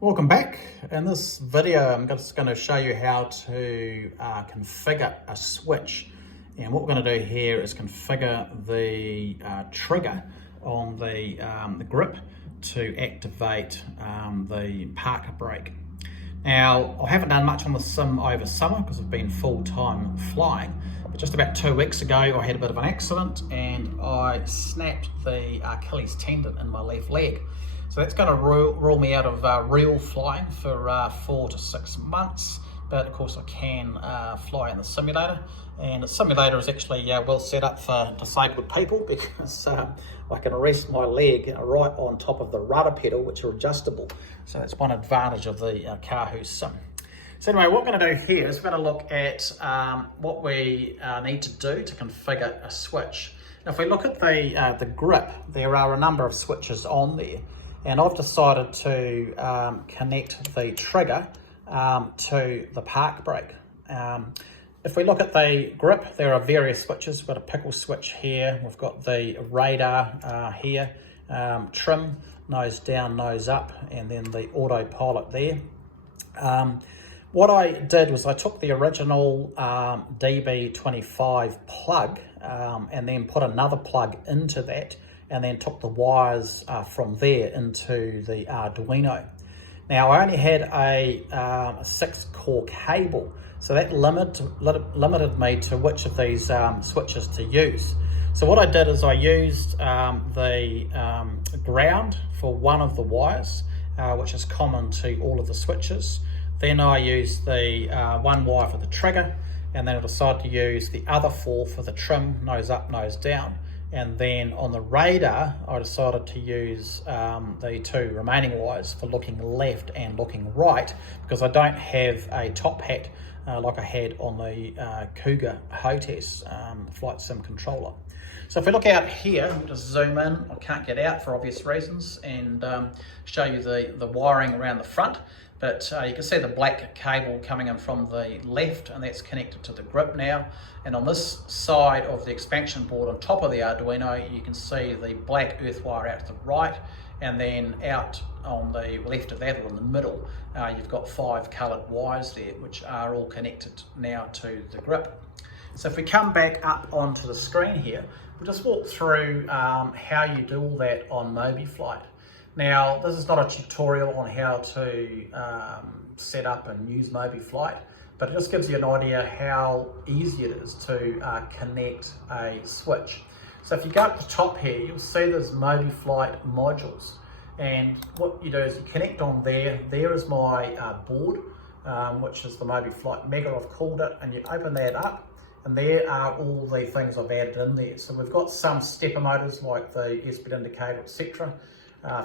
Welcome back. In this video I'm just going to show you how to configure a switch, and what we're going to do here is configure the trigger on the grip to activate the park brake. Now, I haven't done much on the sim over summer because I've been full-time flying, but just about 2 weeks ago I had a bit of an accident and I snapped the Achilles tendon in my left leg. So that's going to rule me out of real flying for 4 to 6 months, but of course I can fly in the simulator, and the simulator is actually well set up for disabled people because I can rest my leg right on top of the rudder pedal, which are adjustable. So that's one advantage of the Kahoo sim. So anyway, what we're going to do here is we're going to look at what we need to do to configure a switch. Now, if we look at the grip, there are a number of switches on there. And I've decided to connect the trigger to the park brake. If we look at the grip, there are various switches. We've got a pickle switch here. We've got the radar here, trim, nose down, nose up, and then the autopilot there. What I did was I took the original DB25 plug and then put another plug into that, and then took the wires from there into the Arduino. Now, I only had a 6-core cable, so that limited me to which of these switches to use. So what I did is I used the ground for one of the wires, which is common to all of the switches. Then I used the one wire for the trigger, and then I decided to use the other 4 for the trim, nose up, nose down. And then on the radar, I decided to use the 2 remaining wires for looking left and looking right, because I don't have a top hat like I had on the Cougar HOTAS flight sim controller. So if we look out here, we'll just zoom in. I can't get out for obvious reasons, and show you the wiring around the front. But you can see the black cable coming in from the left, and that's connected to the grip now. And on this side of the expansion board on top of the Arduino, you can see the black earth wire out to the right, and then out on the left of that, or in the middle, you've got 5 coloured wires there, which are all connected now to the grip. So if we come back up onto the screen here, we'll just walk through how you do all that on Mobiflight. Now, this is not a tutorial on how to set up and use Mobiflight, but it just gives you an idea how easy it is to connect a switch. So if you go up the top here, you'll see there's Mobiflight modules. And what you do is you connect on there. There is my board, which is the Mobiflight Mega, I've called it, and you open that up, and there are all the things I've added in there. So we've got some stepper motors like the airspeed indicator, etc.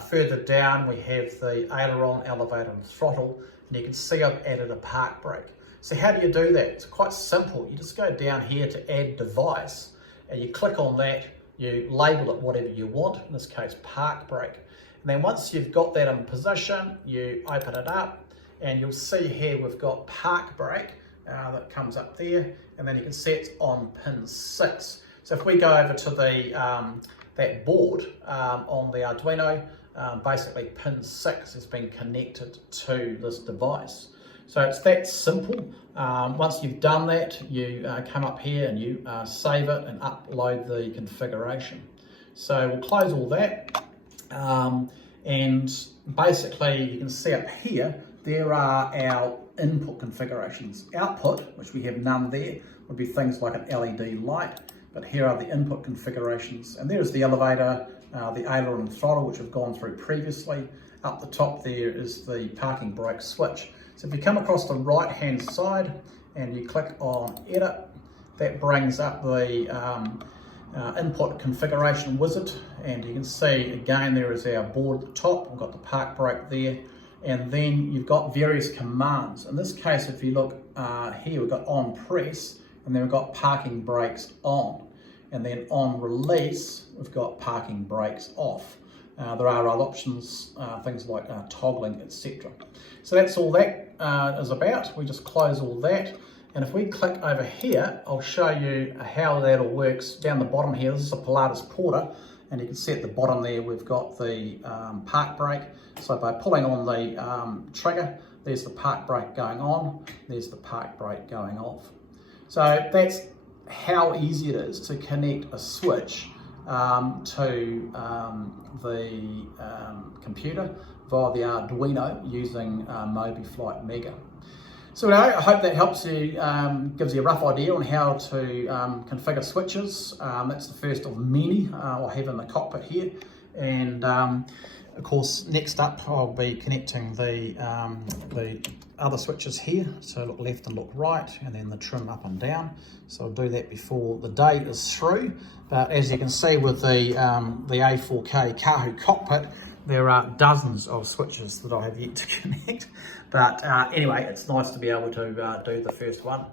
Further down we have the aileron, elevator and throttle, and you can see I've added a park brake. So how do you do that? It's quite simple. You just go down here to add device, and you click on that, you label it whatever you want, in this case park brake. And then once you've got that in position, you open it up, and you'll see here we've got park brake that comes up there, and then you can see it's on pin 6. So if we go over to the that board on the Arduino, basically pin 6 has been connected to this device. So it's that simple. Once you've done that, you come up here and you save it and upload the configuration. So we'll close all that, and basically you can see up here there are our input configurations. Output, which we have none there, would be things like an LED light. But here are the input configurations, and there's the elevator, the aileron and throttle, which we've gone through previously. Up the top there is the parking brake switch. So if you come across the right hand side and you click on edit, that brings up the input configuration wizard, and you can see again there is our board at the top. We've got the park brake there, and then you've got various commands. In this case, if you look here, we've got on press, and then we've got parking brakes on. And then on release, we've got parking brakes off. There are other options, things like toggling, etc. So that's all that is about. We just close all that. And if we click over here, I'll show you how that all works. Down the bottom here, this is a Pilatus Porter, and you can see at the bottom there we've got the park brake. So by pulling on the trigger, there's the park brake going on, there's the park brake going off. So that's how easy it is to connect a switch to the computer via the Arduino using Mobiflight Mega. So I hope that helps you, gives you a rough idea on how to configure switches. That's the first of many I have in the cockpit here. And of course, next up I'll be connecting the other switches here. So look left and look right, and then the trim up and down. So I'll do that before the day is through. But as you can see with the A-4K Kahoo cockpit, there are dozens of switches that I have yet to connect. But anyway, it's nice to be able to do the first one.